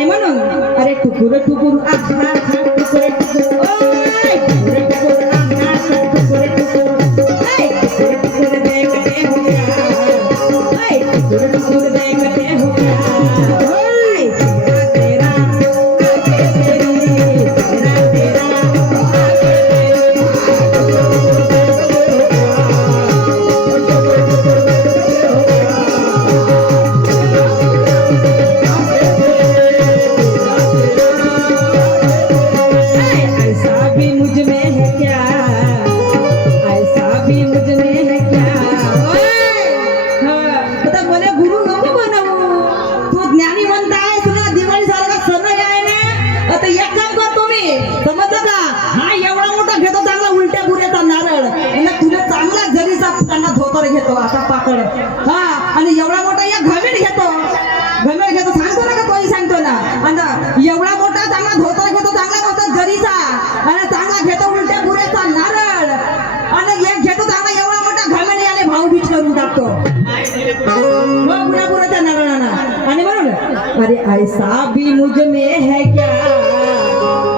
ni manon are kukuru kukuru akha kukuru kukuru Thank you. एक काम कर तुम्ही. समजलं का? हा एवढा मोठा घेतो चांगला उलट्या बुऱ्याचा नारळ. तुझ्या तुला चांगला जरीचा त्यांना धोतर घेतो आता पाकड. हा आणि एवढा मोठा या घमेट घेतो. घमेट घेतो. सांगतो ना का तोही सांगतो ना? आणि एवढा मोठा चांगला धोतर घेतो चांगला मोठा जरीचा. आणि चांगला घेतो उलट्या बुऱ्याचा नारळ. आणि एक घेतो चांगला एवढा मोठा घमेट याने भाऊ बीच करून टाकतो. हो, मग पुऱ्या नारळाना. आणि म्हणून अरे ऐसा भी मुझ में है क्या? अरे ऐसा भी मुझ में